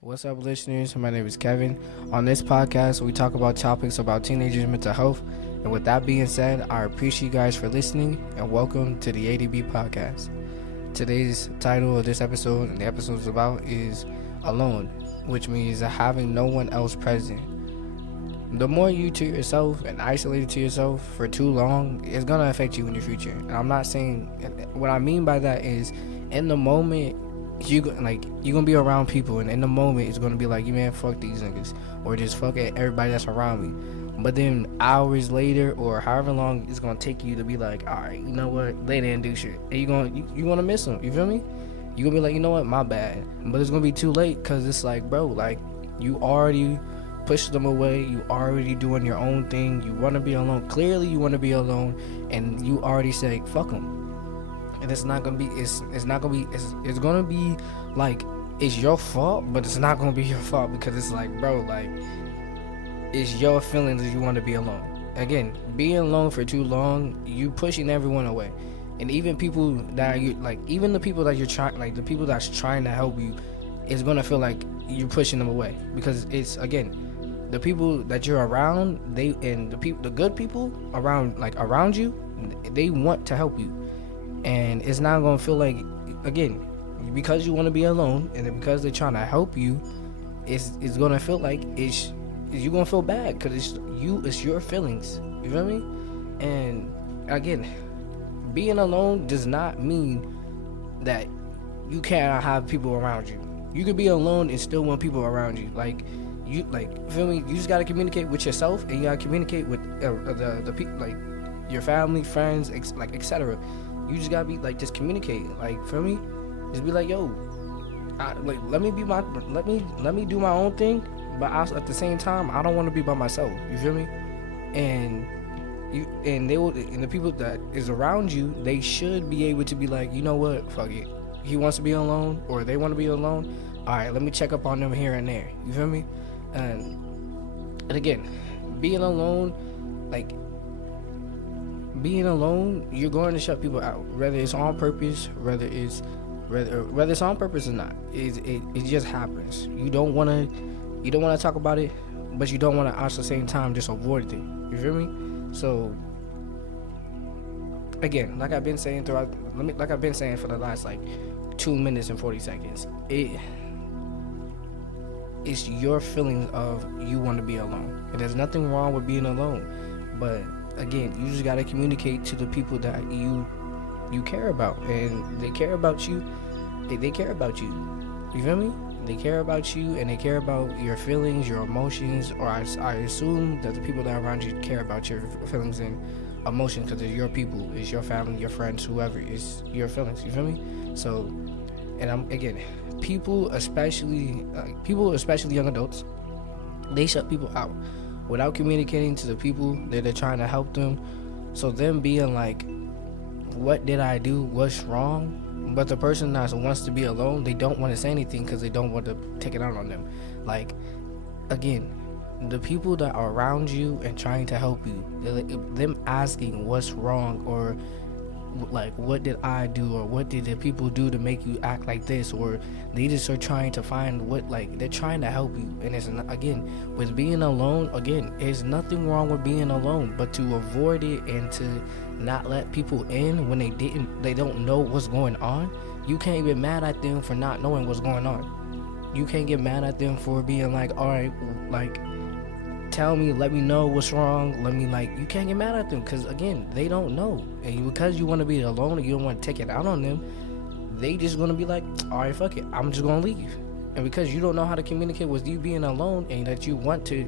What's up, listeners? My name is Kevin. On this podcast, we talk about topics about teenagers' mental health. And with that being said, I appreciate you guys for listening and welcome to the ADB Podcast. Today's title of this episode and the episode is about is alone, which means having no one else present. The more you to yourself and isolated to yourself for too long, it's going to affect you in the future. And I'm not saying, what I mean by that is in the moment, you're gonna be around people, and in the moment it's gonna be like, you man, fuck these niggas, or just fuck everybody that's around me. But then hours later, or however long it's gonna take you to be like, all right, you know what, they didn't do shit, and you're gonna miss them. You feel me? You're gonna be like, you know what, my bad. But it's gonna be too late, because it's like, bro, like, you already pushed them away. You already doing your own thing. You want to be alone. Clearly you want to be alone, and you already said fuck them. And it's not gonna be like it's your fault, but it's not gonna be your fault, because it's like, bro, like, it's your feelings that you want to be alone. Again, being alone for too long, you pushing everyone away. And even people that you like, even the people that you're trying, like the people that's trying to help you, is gonna feel like you're pushing them away, because it's, again, the people that you're around, the good people around you, they want to help you. And it's not gonna feel like, again, because you want to be alone, and then because they're trying to help you, it's gonna feel like you're gonna feel bad, because it's your feelings. You feel me? And again, being alone does not mean that you cannot have people around you. You could be alone and still want people around you. Feel me? You just gotta communicate with yourself, and you gotta communicate with the people, like your family, friends, etc. You just gotta be like, just communicate, like, feel me? Just be like, yo, let me do my own thing, but also at the same time, I don't want to be by myself. You feel me? And the people that is around you, they should be able to be like, you know what, fuck it. He wants to be alone, or they want to be alone. All right, let me check up on them here and there. You feel me? And again, being alone, you're going to shut people out, whether it's on purpose, whether it's on purpose or not. It just happens. You don't want to talk about it, but you don't want to, at the same time, just avoid it. You feel me? So again, like I've been saying for the last 2 minutes and 40 seconds, it's your feelings of you want to be alone, and there's nothing wrong with being alone, but again, you just gotta communicate to the people that you care about, and they care about you. They care about you. You feel me? They care about you, and they care about your feelings, your emotions, or I assume that the people that are around you care about your feelings and emotions, because it's your people, it's your family, your friends, whoever, it's your feelings. You feel me? So, and people, especially young adults, they shut people out without communicating to the people that they're trying to help them. So them being like, what did I do? What's wrong? But the person that wants to be alone, they don't want to say anything, because they don't want to take it out on them. Like, again, the people that are around you and trying to help you, them asking what's wrong, or like, what did I do, or what did the people do to make you act like this, or they just are trying to find they're trying to help you. And it's, again, with being alone, again, there's nothing wrong with being alone, but to avoid it and to not let people in when they don't know what's going on. You can't get mad at them for not knowing what's going on. You can't get mad at them for being like, all right, like, tell me, let me know what's wrong, you can't get mad at them, because again, they don't know, and because you want to be alone and you don't want to take it out on them, they just gonna be like, all right, fuck it, I'm just gonna leave. And because you don't know how to communicate with you being alone, and that you want to,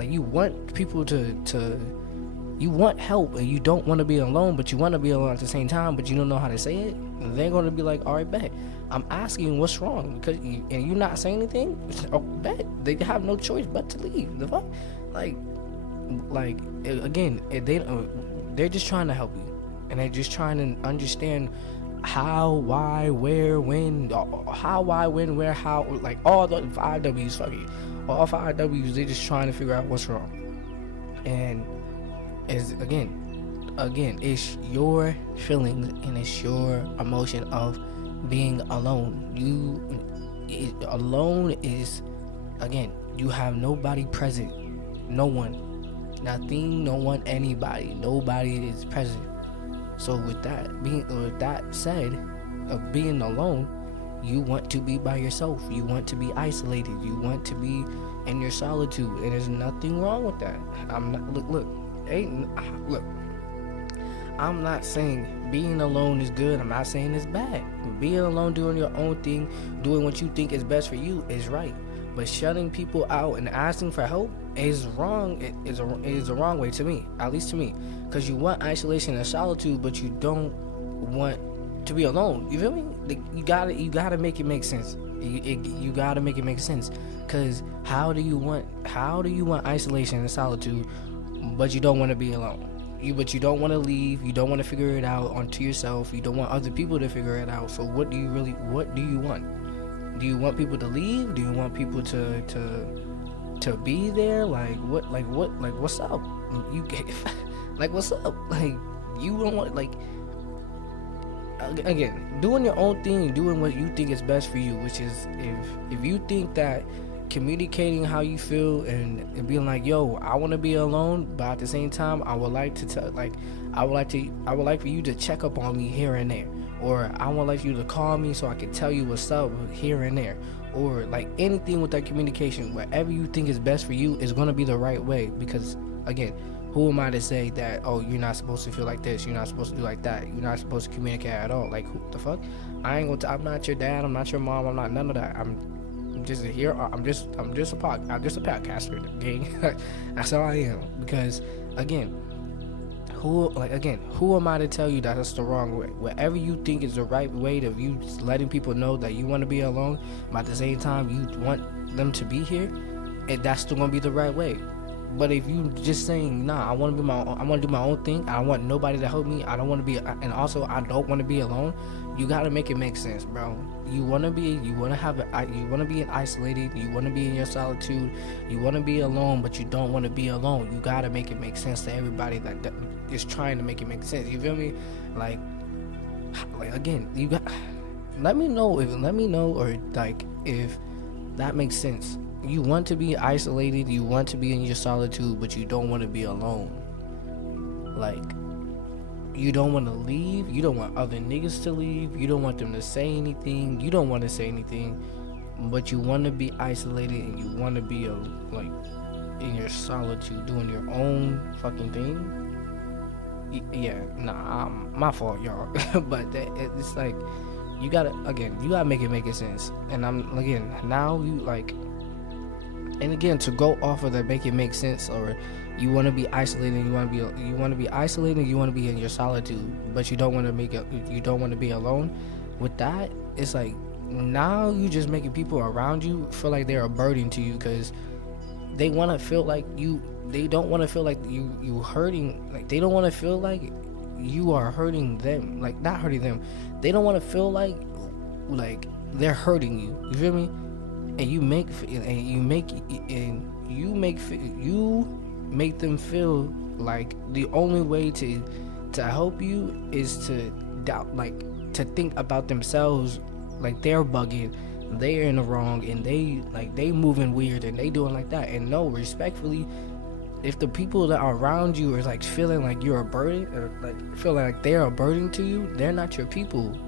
you want people to you want help, and you don't want to be alone, but you want to be alone at the same time, but you don't know how to say it, they're gonna be like, all right, bet, I'm asking what's wrong, and you're not saying anything. Oh, bet they have no choice but to leave. The fuck, again, they're just trying to help you, and they're just trying to understand how, why, where, when, where, how, like all the 5 W's. Fuck it, all 5 W's. They're just trying to figure out what's wrong, and is again, it's your feelings and it's your emotion of being alone. Alone is, again, you have nobody present. No one, nothing, no one, anybody, nobody is present. So with that said, of being alone, you want to be by yourself. You want to be isolated. You want to be in your solitude, and there's nothing wrong with that. I'm not look. I'm not saying being alone is good. I'm not saying it's bad. Being alone, doing your own thing, doing what you think is best for you is right. But shutting people out and asking for help is wrong. It is a wrong way, to me, at least to me, because you want isolation and solitude, but you don't want to be alone. You feel me? You gotta make it make sense. You gotta make it make sense. Because how do you want isolation and solitude, but you don't want to be alone? But you don't want to leave. You don't want to figure it out onto yourself. You don't want other people to figure it out. So what do you want? Do you want people to leave? Do you want people to be there? What's up? You what's up? Like, you don't want, like, again, doing your own thing, doing what you think is best for you, which is, if you think that communicating how you feel and being like, yo, I want to be alone, but at the same time, I would like for you to check up on me here and there, or I would like for you to call me so I can tell you what's up here and there, or like anything with that communication, whatever you think is best for you is going to be the right way. Because again, who am I to say that, oh, you're not supposed to feel like this, you're not supposed to do like that, you're not supposed to communicate at all? Like, who the fuck? I'm not your dad, I'm not your mom, I'm not none of that. I'm just a podcaster, gang. That's all I am. Because again, who am I to tell you that that's the wrong way? Whatever you think is the right way of you letting people know that you want to be alone, but at the same time you want them to be here, and that's still gonna be the right way. But if you just saying, nah, I want to do my own thing, I don't want nobody to help me, I don't want to be, and also I don't want to be alone, you gotta make it make sense, bro. You want to be isolated, you want to be in your solitude, you want to be alone, but you don't want to be alone. You gotta make it make sense to everybody that is trying to make it make sense. You feel me? Like again, you got, let me know if that makes sense. You want to be isolated, you want to be in your solitude, but you don't want to be alone. Like, you don't want to leave, you don't want other niggas to leave, you don't want them to say anything, you don't want to say anything, but you want to be isolated and you want to be in your solitude, doing your own fucking thing. My fault, y'all. But it's like, you gotta make it make sense. And to go off of that, make it make sense, or you want to be isolated, you want to be isolated, you want to be in your solitude, but you don't want to be alone. With that, it's like, now you just making people around you feel like they're a burden to you, because they want to feel like they don't want to feel like you hurting, like they don't want to feel like you are hurting them, like not hurting them. They don't want to feel like they're hurting you. You feel me? And you make them feel like the only way to help you is to doubt, like to think about themselves, like they're bugging, they're in the wrong, and they moving weird and they doing like that. And no, respectfully, if the people that are around you are like feeling like you're a burden, or like feeling like they're a burden to you, they're not your people.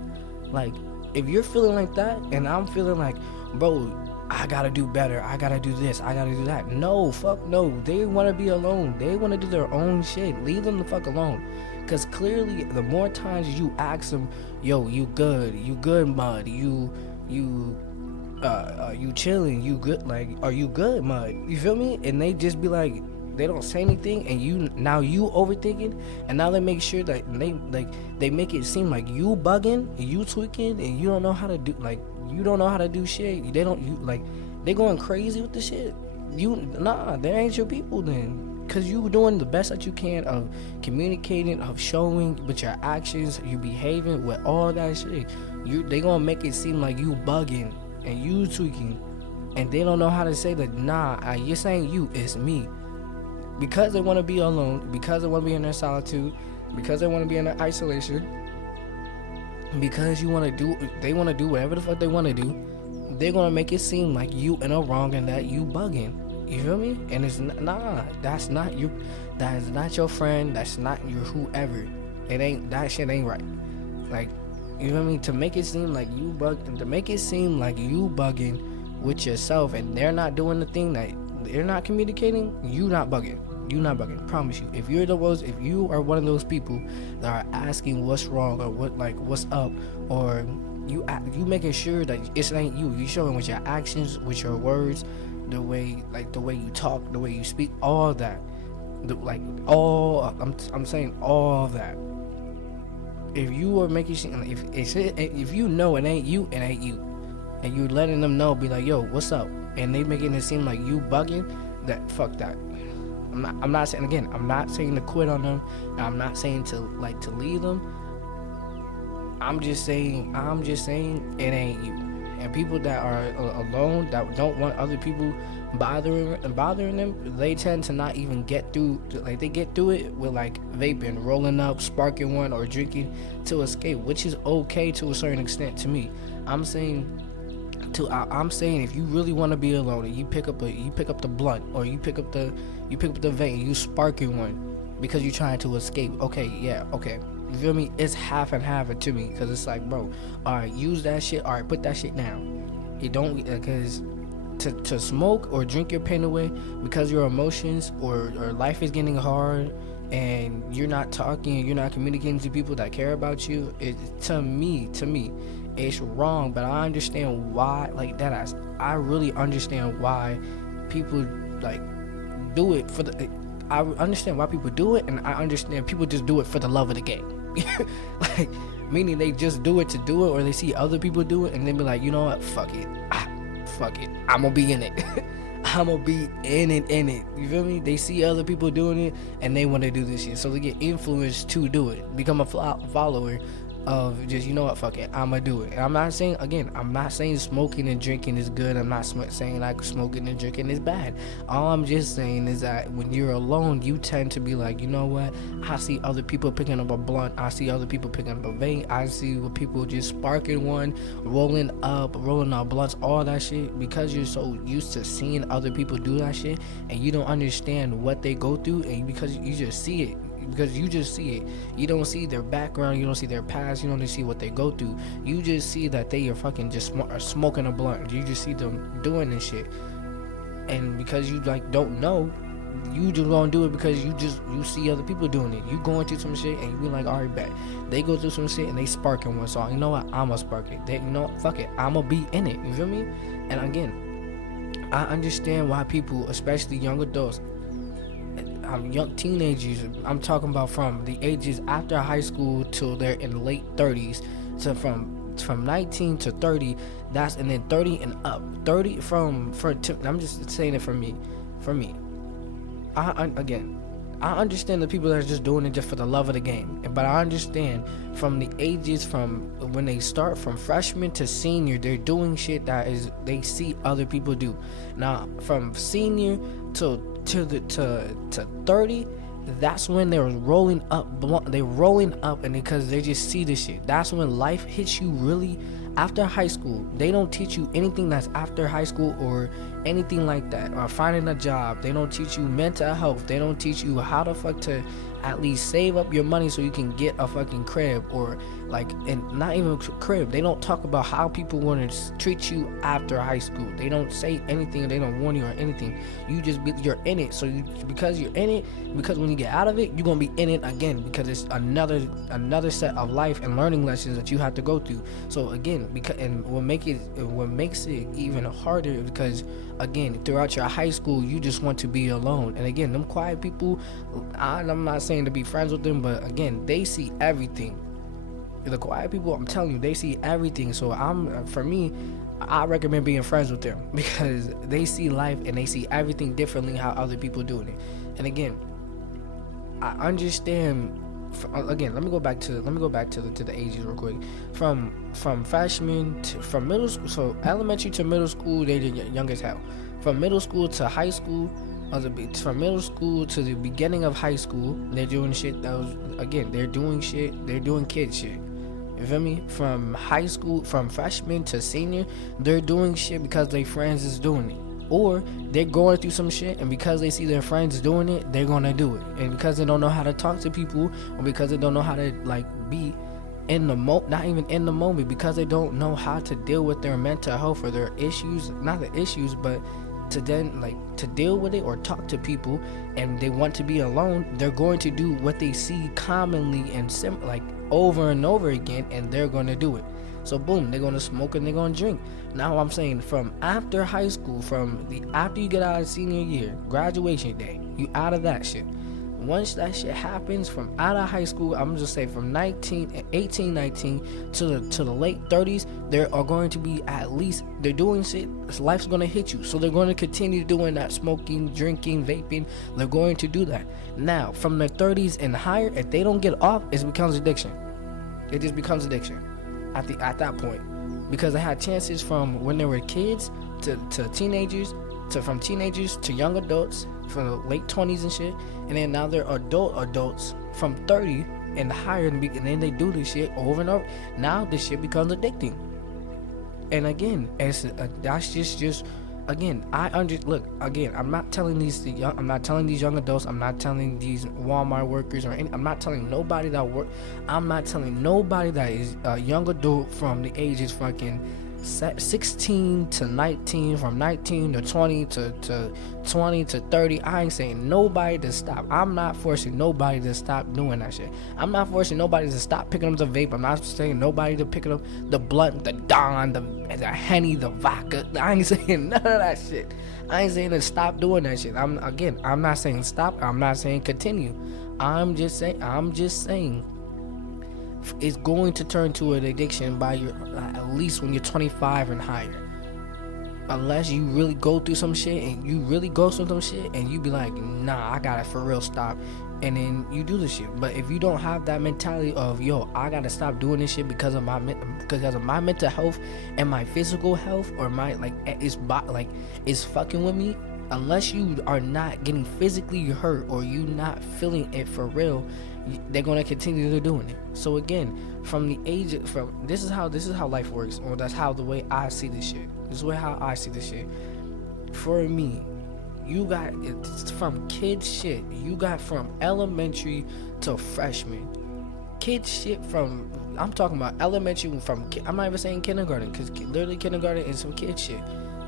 Like, if you're feeling like that and I'm feeling like, bro, I gotta do better, I gotta do this, I gotta do that. No, fuck no. They want to be alone. They want to do their own shit. Leave them the fuck alone. Because clearly, the more times you ask them, yo, you good, mud, you chilling, you good, like, are you good, mud? You feel me? And they just be like, they don't say anything, and you overthinking, and now they make sure that they make it seem like you bugging, you tweaking, and you don't know how to do, like, you don't know how to do shit. They going crazy with the shit. They ain't your people then, because you doing the best that you can of communicating, of showing with your actions, you behaving with all that shit. They gonna make it seem like you bugging and you tweaking, and they don't know how to say that. You're saying you, it's me. Because they want to be alone, because they want to be in their solitude, because they want to be in their isolation, because they want to do whatever the fuck they want to do, they're gonna make it seem like you in a wrong and that you bugging. You feel me? And it's nah, that's not you. That is not your friend. That's not your whoever. It ain't, that shit ain't right. Like, you feel me? To make it seem like you bugging with yourself, and they're not doing the thing that they're not communicating. You not bugging. Promise you. If you are one of those people that are asking what's wrong or what's up, or you making sure that it ain't you. You showing with your actions, with your words, the way you talk, the way you speak, all that. I'm saying all that. If you are making shit, if you know it ain't you, and you're letting them know, be like, yo, what's up, and they making it seem like you bugging, that fuck that. I'm not saying to quit on them. I'm not saying to leave them. I'm just saying it ain't you. And people that are alone, that don't want other people bothering them, they tend to not even get through. Like, they get through it with like vaping, rolling up, sparking one, or drinking to escape, which is okay to a certain extent to me. I'm saying if you really want to be alone, and you pick up the blunt, or you pick up the vape, and you sparking one because you're trying to escape. Okay. You feel me? It's half and half to me, because it's like, bro, alright, use that shit, alright, put that shit down. You don't, because to smoke or drink your pain away because your emotions or life is getting hard, and you're not talking, you're not communicating to people that care about you, to me, it's wrong. But I understand why, like, that I really understand why people like do it for the. I understand why people do it, and I understand people just do it for the love of the game. Like, meaning they just do it to do it, or they see other people do it and they be like, you know what, fuck it, I'm gonna be in it. I'm gonna be in it. You feel me? They see other people doing it and they want to do this shit, so they get influenced to do it, become a follower of just, you know what, fuck it, I'ma do it. And I'm not saying smoking and drinking is good. I'm not saying like smoking and drinking is bad. All I'm just saying is that when you're alone, you tend to be like, you know what, I see other people picking up a blunt, I see other people picking up a vape, I see what people just sparking one, rolling up blunts, all that shit, because you're so used to seeing other people do that shit, and you don't understand what they go through, and because you just see it. You don't see their background, you don't see their past, you don't see what they go through. You just see that they are fucking just smoking a blunt. You just see them doing this shit, and because you like don't know, you just gonna do it because you see other people doing it. You going through some shit and you be like, alright, bet. They go through some shit and they sparking one song. You know what? I'ma spark it. You know what? Fuck it. I'ma be in it. You feel me? And again, I understand why people, especially young adults, young teenagers, I'm talking about from the ages after high school till they're in the late 30s, so from 19 to 30, and then 30 and up. 30 I'm just saying it for me. I understand the people that are just doing it just for the love of the game, but I understand from the ages from when they start from freshman to senior, they're doing shit that is they see other people do. Now from senior to 30, that's when they're rolling up, and because they just see this shit. That's when life hits you really. After high school, they don't teach you anything that's after high school or anything like that, or finding a job. They don't teach you mental health. They don't teach you how the fuck to at least save up your money so you can get a fucking crib, or like, and not even crib. They don't talk about how people want to treat you after high school. They don't say anything. They don't warn you or anything. You're in it. So because you're in it, because when you get out of it, you're gonna be in it again, because it's another set of life and learning lessons that you have to go through. So again, what makes it even harder, because again, throughout your high school, you just want to be alone. And again, them quiet people, I'm not saying to be friends with them, but again, they see everything. The quiet people, I'm telling you, they see everything. So for me, I recommend being friends with them, because they see life and they see everything differently how other people doing it. And again, I understand. Again, let me go back to the ages real quick. From freshman from middle school, so elementary to middle school, they're young as hell. From middle school to high school, from middle school to the beginning of high school, they're doing shit that was, again, they're doing kid shit. You feel me? From high school, from freshman to senior, they're doing shit because their friends is doing it. Or they're going through some shit, and because they see their friends doing it, they're gonna do it. And because they don't know how to talk to people, or because they don't know how to like be in the not even in the moment, because they don't know how to deal with their mental health or their issues, not the issues, but to then like to deal with it or talk to people, and they want to be alone, they're going to do what they see commonly and like over and over again, and they're going to do it. So boom, they're going to smoke and they're going to drink. Now I'm saying from after high school, after you get out of senior year, graduation day, you out of that shit. Once that shit happens from out of high school, I'm just saying from 18, 19 to the late 30s, there are going to be at least, they're doing shit, life's going to hit you. So they're going to continue doing that, smoking, drinking, vaping. They're going to do that. Now, from their 30s and higher, if they don't get off, it becomes addiction. It just becomes addiction at that point. Because they had chances from when they were kids to teenagers, from teenagers to young adults, from the late 20s and shit, and then now they're adults from 30 and higher, and then they do this shit over and over. Now this shit becomes addicting. And again, that's just again, look, again, I'm not telling these young adults, I'm not telling these Walmart workers I'm not telling nobody that is a young adult from the ages fucking 16 to 19, from 19 to 20 to 20 to 30. I ain't saying nobody to stop. I'm not forcing nobody to stop doing that shit. I'm not forcing nobody to stop picking up the vape. I'm not saying nobody to pick up the blunt, the Don, the Henny, the vodka. I ain't saying none of that shit. I ain't saying to stop doing that shit. I'm not saying stop. I'm not saying continue. I'm just saying it's going to turn to an addiction by at least when you're 25 and higher. Unless you really go through some shit and you be like, nah, I gotta for real stop, and then you do the shit. But if you don't have that mentality of, yo, I gotta stop doing this shit because of my mental health and my physical health, or my it's fucking with me. Unless you are not getting physically hurt or you not feeling it for real, they're gonna continue to doing it. So again, this is how life works, or that's how the way I see this shit. For me, you got it's from kids shit. You got from elementary to freshman. Kids shit from, I'm talking about elementary I'm not even saying kindergarten, because literally kindergarten is some kid shit.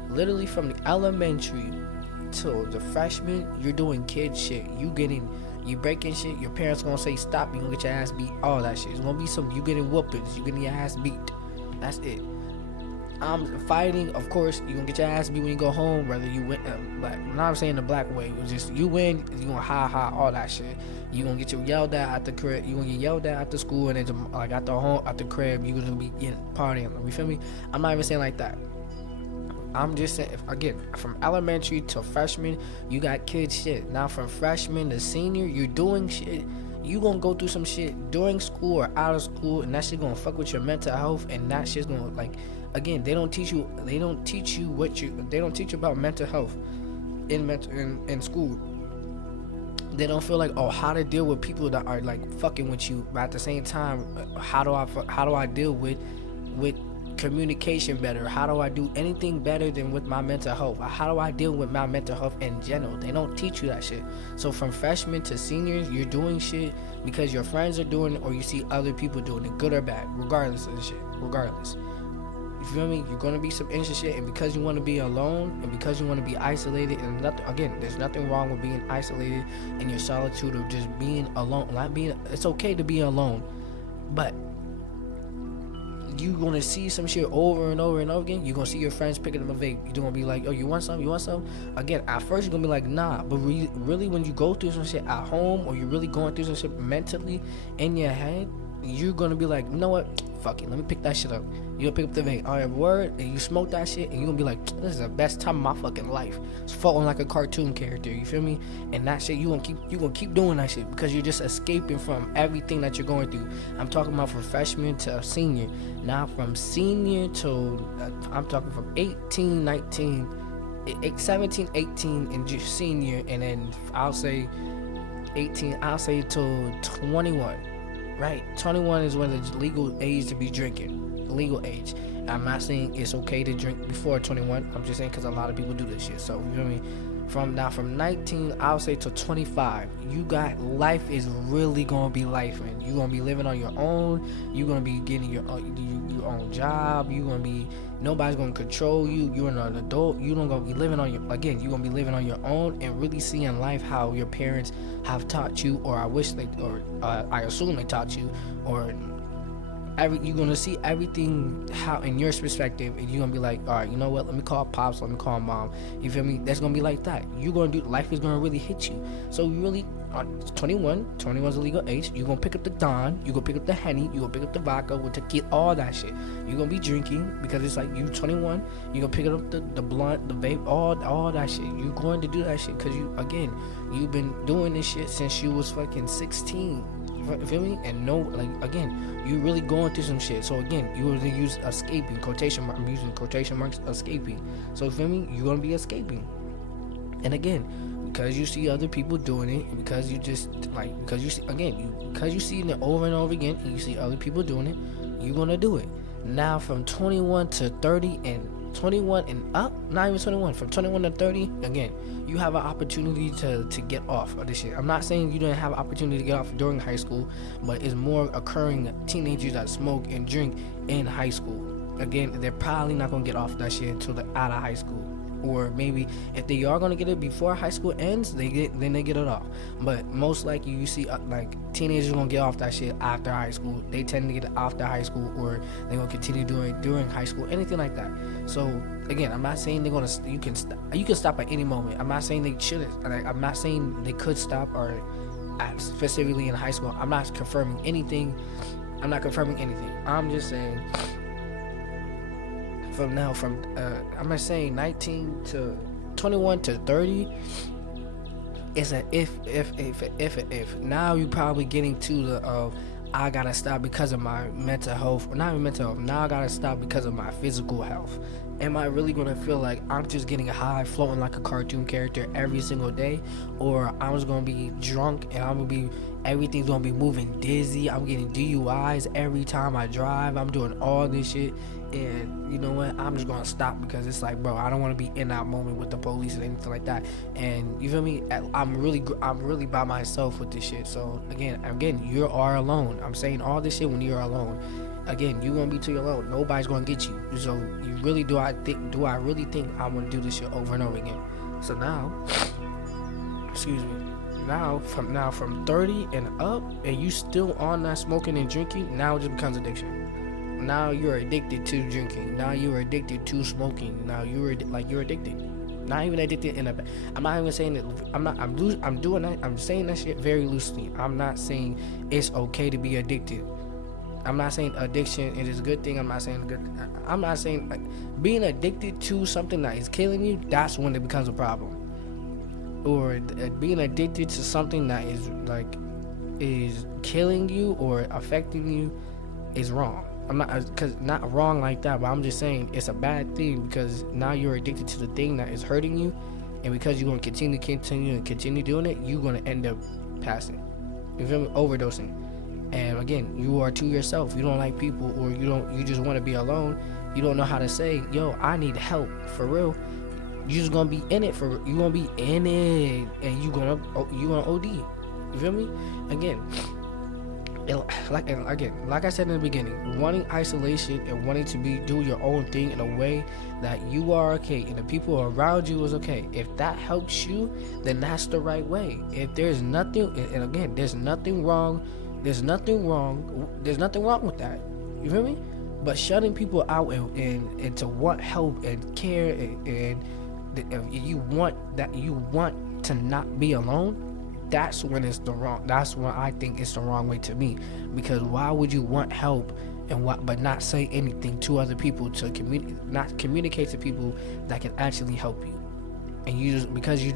Literally from the elementary till the freshman, you're doing kid shit. You breaking shit, your parents gonna say stop, you gonna get your ass beat, all that shit. It's gonna be you getting whoopings, you getting your ass beat. That's it. I'm fighting, of course, you gonna get your ass beat when you go home, whether you win, I'm not saying the black way, it's just you win, you gonna ha, all that shit. You gonna get yelled at the crib, you gonna get yelled at the school, and then like at the crib, you gonna be partying, you feel me? I'm not even saying like that. I'm just saying, again, from elementary to freshman, you got kid shit. Now from freshman to senior, you're doing shit. You gonna go through some shit during school or out of school, and that shit gonna fuck with your mental health, and that shit's gonna, again, they don't teach you about mental health in school. They don't feel like, how to deal with people that are like fucking with you, but at the same time, how do I deal with communication better? How do I do anything better than with my mental health? How do I deal with my mental health in general? They don't teach you that shit. So from freshmen to seniors, you're doing shit because your friends are doing it, or you see other people doing it, good or bad, regardless of the shit. Regardless, you feel me? You're gonna be some interesting shit, and because you want to be alone, and because you want to be isolated, and there's nothing wrong with being isolated in your solitude or just being alone. It's okay to be alone, but you gonna see some shit over and over and over again. You're gonna see your friends picking up a vape. You're gonna be like, you want some? Again, at first you're gonna be like, nah, but really when you go through some shit at home, or you're really going through some shit mentally in your head, you're gonna be like, you know what, fuck it, let me pick that shit up. You gonna pick up the vape, alright, word, and you smoke that shit, and you're gonna be like, this is the best time of my fucking life. It's falling like a cartoon character, you feel me? And that shit, you gonna keep doing that shit, because you're just escaping from everything that you're going through. I'm talking about from freshman to senior. Now from senior to, I'm talking from 18, 19, 17, 18, and just senior, and then I'll say 18, I'll say till 21. right? 21 is when the legal age to be drinking. Legal age. I'm not saying it's okay to drink before 21. I'm just saying because a lot of people do this shit. So you know what I mean. From 19, I'll say to 25, you got life is really gonna be life, and you gonna be living on your own. You gonna be getting your own job. You gonna be nobody's gonna control you. You're an adult. You don't gonna be living on your you gonna be living on your own and really seeing life how your parents have taught you, or I assume they taught you, or you're gonna see everything how in your perspective, and you're gonna be like, all right, you know what, let me call pops, let me call mom. You feel me? That's gonna be like that. You're gonna do life is gonna really hit you. So you really 21 is a legal age. You're gonna pick up the Don, you're gonna pick up the Henny, you're gonna pick up the vodka with tequila, all that shit. You're gonna be drinking because it's like you 21. You're gonna pick up the blunt, the vape, all that shit. You're going to do that shit because you've been doing this shit since you was fucking 16. You feel me? And you really going through some shit. So again, you really use escaping, quotation mark. I'm using quotation marks, escaping. So you feel me? You're gonna be escaping. And again, because you see other people doing it, and because you see it over and over again, and you see other people doing it, you're gonna do it. Now from 21 to 30 and 21 and up, not even 21, from 21 to 30, again, you have an opportunity to get off of this shit. I'm not saying you didn't have an opportunity to get off during high school, but it's more occurring teenagers that smoke and drink in high school. Again, they're probably not gonna get off that shit until they're out of high school. Or maybe if they are gonna get it before high school ends, they get it off. But most likely you see teenagers gonna get off that shit after high school. They tend to get it after high school, or they gonna continue doing it during high school, anything like that. So again, I'm not saying you can stop at any moment. I'm not saying they shouldn't. I'm not saying they could stop, or specifically in high school. I'm not confirming anything. I'm just saying. I'm not saying 19 to 21 to 30. It's a if. Now you're probably getting to the I gotta stop because of my mental health, or not even mental health. Now I gotta stop because of my physical health. Am I really gonna feel like I'm just getting high, floating like a cartoon character every single day, or I'm just gonna be drunk and everything's gonna be moving dizzy? I'm getting DUIs every time I drive. I'm doing all this shit. And you know what? I'm just gonna stop because it's like, bro, I don't want to be in that moment with the police and anything like that. And you feel me? I'm really by myself with this shit. So again, you are alone. I'm saying all this shit when you're alone. Again, you're gonna be to your alone. Nobody's gonna get you. So you really do I really think I'm gonna do this shit over and over again? So now, from 30 and up, and you still on that smoking and drinking, now it just becomes addiction. Now you're addicted to drinking. Now you're addicted to smoking. Now you're addicted. Not even addicted I'm not even saying that. I'm doing that. I'm saying that shit very loosely. I'm not saying it's okay to be addicted. I'm not saying addiction is a good thing. I'm not saying being addicted to something that is killing you. That's when it becomes a problem. Or being addicted to something that is killing you or affecting you is wrong. I'm not wrong like that, but I'm just saying it's a bad thing because now you're addicted to the thing that is hurting you, and because you're gonna continue doing it, you're gonna end up passing. You feel me? Overdosing. And again, you are to yourself. You don't like people, or you just want to be alone. You don't know how to say, yo, I need help for real. You just gonna be in it and you gonna OD. You feel me? Again, like I said in the beginning, wanting isolation and wanting to do your own thing in a way that you are okay and the people around you is okay. If that helps you, then that's the right way. If there's nothing, and again, there's nothing wrong with that. You feel me? But shutting people out and to want help and care and you want to not be alone, that's when I think it's the wrong way to me. Because why would you want help but not say anything to other people to not communicate to people that can actually help you? And you just, because you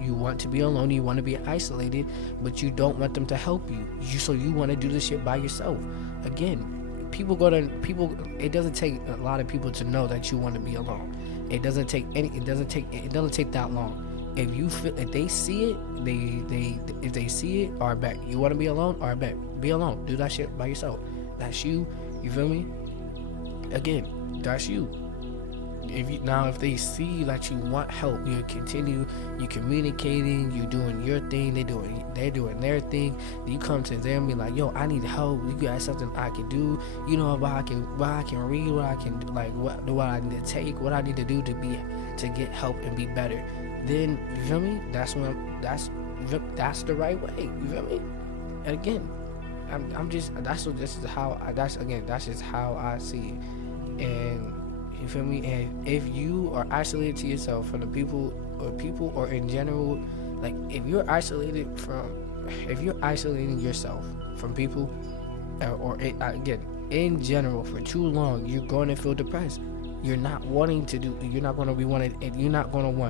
you want to be alone, you want to be isolated, but you don't want them to help you. So you want to do this shit by yourself. Again, it doesn't take a lot of people to know that you want to be alone. It doesn't take that long. if they see it, if they see it, or bet you want to be alone, or bet be alone. Do that shit by yourself. That's you. You feel me? Again, that's you. If they see that you want help, you communicating, you doing your thing, they're doing their thing. You come to them and be like, yo, I need help. You got something I can do? You know what I can read, what I can what I need to take, what I need to do to get help and be better. Then you feel me? That's the right way. You feel me? And again, that's just how I see it. And you feel me? And if you are isolated to yourself from the people or in general, like if you're isolating yourself from people, again, in general, for too long, you're going to feel depressed. You're not going to want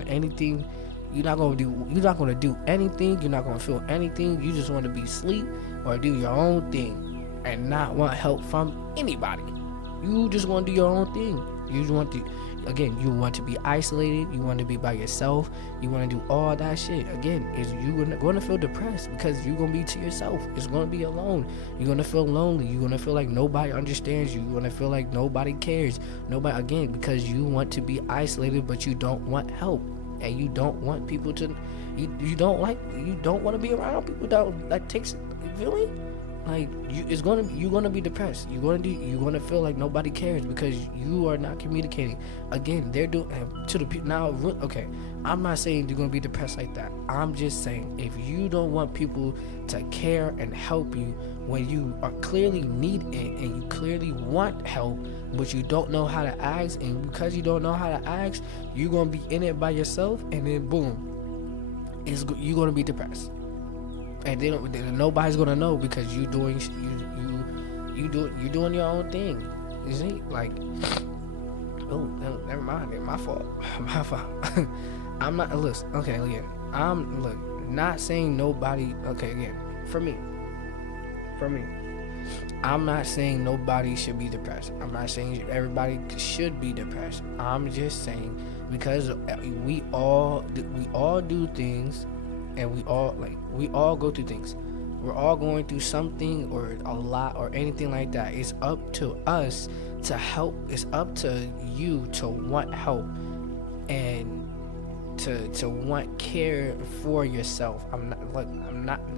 anything. You're not going to do anything. You're not going to feel anything. You just want to be asleep or do your own thing and not want help from anybody. You just want to do your own thing. You want to be isolated. You want to be by yourself. You want to do all that shit. Again, you're going to feel depressed because you're going to be to yourself. It's going to be alone. You're going to feel lonely. You're going to feel like nobody understands you. You're going to feel like nobody cares. Again, because you want to be isolated, but you don't want help. And you don't want people to, you don't want to be around people that takes, you feel me? Like you're gonna be depressed. You're gonna feel like nobody cares because you are not communicating. Again, they're doing to the people now. Okay, I'm not saying you're gonna be depressed like that. I'm just saying if you don't want people to care and help you when you are clearly need it and you clearly want help, but you don't know how to ask, and because you don't know how to ask, you're gonna be in it by yourself, and then boom, you're gonna be depressed. And nobody's gonna know because you're doing your own thing. You see, like, oh, never mind, my fault. I'm not. Listen, okay, again, not saying nobody. Okay, again, for me, I'm not saying nobody should be depressed. I'm not saying everybody should be depressed. I'm just saying because we all do things. And we all go through things. We're all going through something or a lot or anything like that. It's up to us to help. It's up to you to want help and to want care for yourself.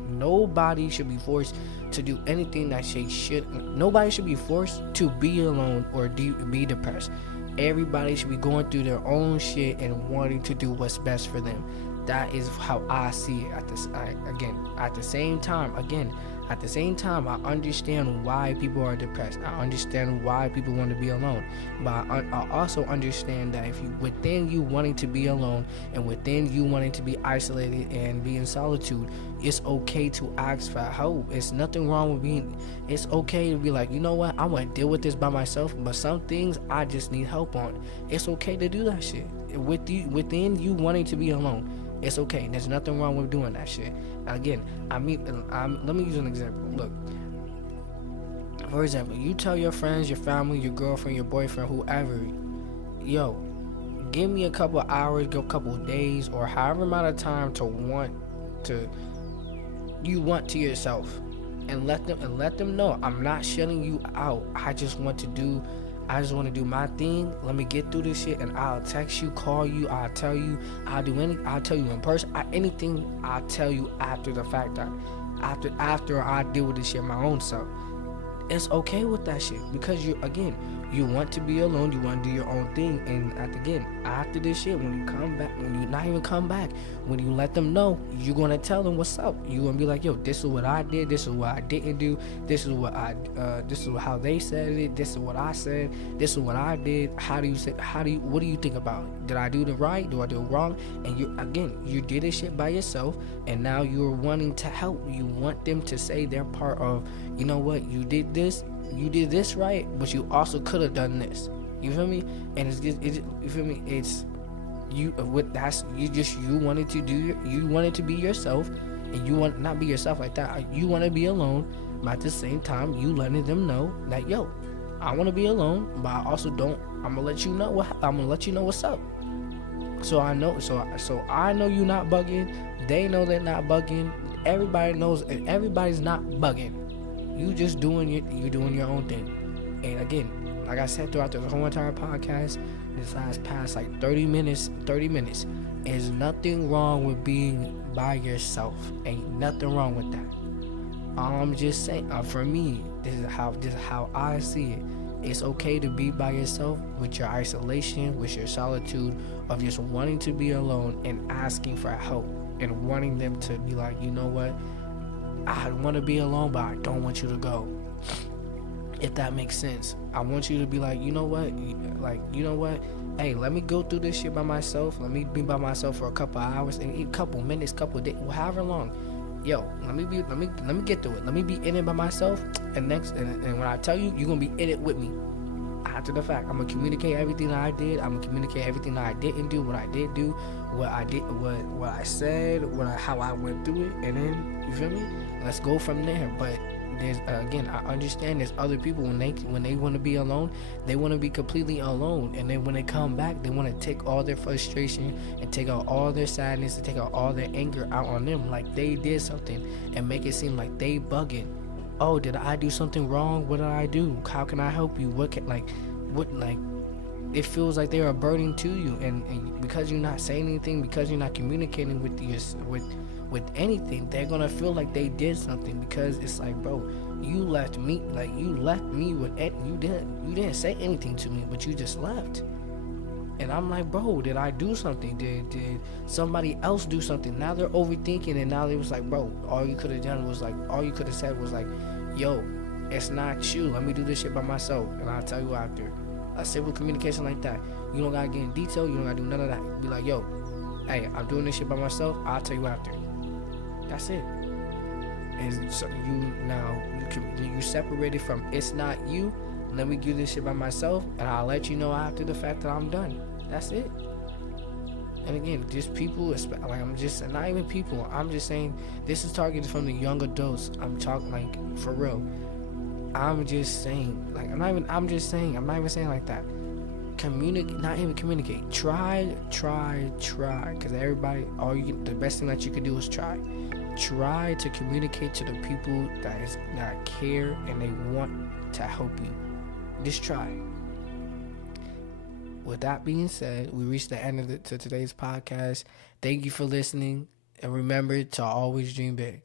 Nobody should be forced to do anything that they should. Nobody should be forced to be alone or be depressed. Everybody should be going through their own shit and wanting to do what's best for them. That is how I see it. At the same time, I understand why people are depressed. I understand why people want to be alone. But I also understand that within you wanting to be alone and within you wanting to be isolated and be in solitude, it's okay to ask for help. It's nothing wrong with it's okay to be like, you know what, I want to deal with this by myself, but some things I just need help on. It's okay to do that shit. Within you wanting to be alone. It's okay. There's nothing wrong with doing that shit. Again, let me use an example. Look, for example, you tell your friends, your family, your girlfriend, your boyfriend, whoever, yo, give me a couple of hours, a couple of days, or however amount of time you want to yourself, and let them know I'm not shutting you out. I just want to do my thing. Let me get through this shit, and I'll text you, call you, I'll tell you, I'll tell you in person, anything I'll tell you after the fact, after I deal with this shit my own self. It's okay with that shit because you want to be alone, you want to do your own thing, and after this shit, when you let them know, you're gonna tell them what's up. You're gonna be like, yo, this is what I did, this is what I didn't do, this is how they said it, this is what I said, this is what I did. What do you think about it? Did I do the right? Do I do it wrong? And you did this shit by yourself, and now you're wanting to help. You want them to say their part of, you know what, you did this right, but you also could have done this. You feel me? And you feel me? It's you wanted to be yourself, and you want not be yourself like that. You want to be alone, but at the same time, you letting them know that, yo, I want to be alone, but I also don't. I'm gonna let you know what's up. So I know, so I know you not bugging. They know they're not bugging. Everybody knows, and everybody's not bugging. You just doing you doing your own thing. And again, like I said throughout the whole entire podcast, this last past like 30 minutes, there's nothing wrong with being by yourself. Ain't nothing wrong with that. I'm just saying, for me, this is how I see it. It's okay to be by yourself with your isolation, with your solitude of just wanting to be alone and asking for help and wanting them to be like, you know what, I want to be alone, but I don't want you to go. If that makes sense, I want you to be like, you know what, hey, let me go through this shit by myself. Let me be by myself for a couple hours and a couple minutes, couple days, however long. Yo, let me get through it. Let me be in it by myself, and when I tell you, you're gonna be in it with me. After the fact, I'm gonna communicate everything that I did. I'm gonna communicate everything that I didn't do, what I did do, what I did, what I said, how I went through it, and then you feel me? Let's go from there. But there's again, I understand there's other people when they want to be alone, they want to be completely alone, and then when they come back, they want to take all their frustration and take out all their sadness and take out all their anger out on them, like they did something, and make it seem like they bugging. Oh, did I do something wrong? What did I do? How can I help you? It feels like they're a burden to you, and because you're not saying anything, because you're not communicating with anything, they're gonna feel like they did something, because it's like, bro, you left me with it. You didn't say anything to me, but you just left. And I'm like, bro, did I do something? Did somebody else do something? Now they're overthinking, and now they was like, bro, all you could have said was like, yo, it's not you. Let me do this shit by myself, and I'll tell you after. A simple communication like that. You don't gotta get in detail. You don't gotta do none of that. Be like, yo, hey, I'm doing this shit by myself. I'll tell you after. That's it. And so you separated from it's not you. Let me do this shit by myself, and I'll let you know after the fact that I'm done. That's it. And again, just people, I'm just not even people. I'm just saying this is targeted from the young adults. I'm talking like for real. I'm just saying, like, I'm not even saying like that. Not even communicate. Try. Because the best thing that you can do is try. Try to communicate to the people that care and they want to help you. Just try. With that being said, we reached the end of today's podcast. Thank you for listening, and remember to always dream big.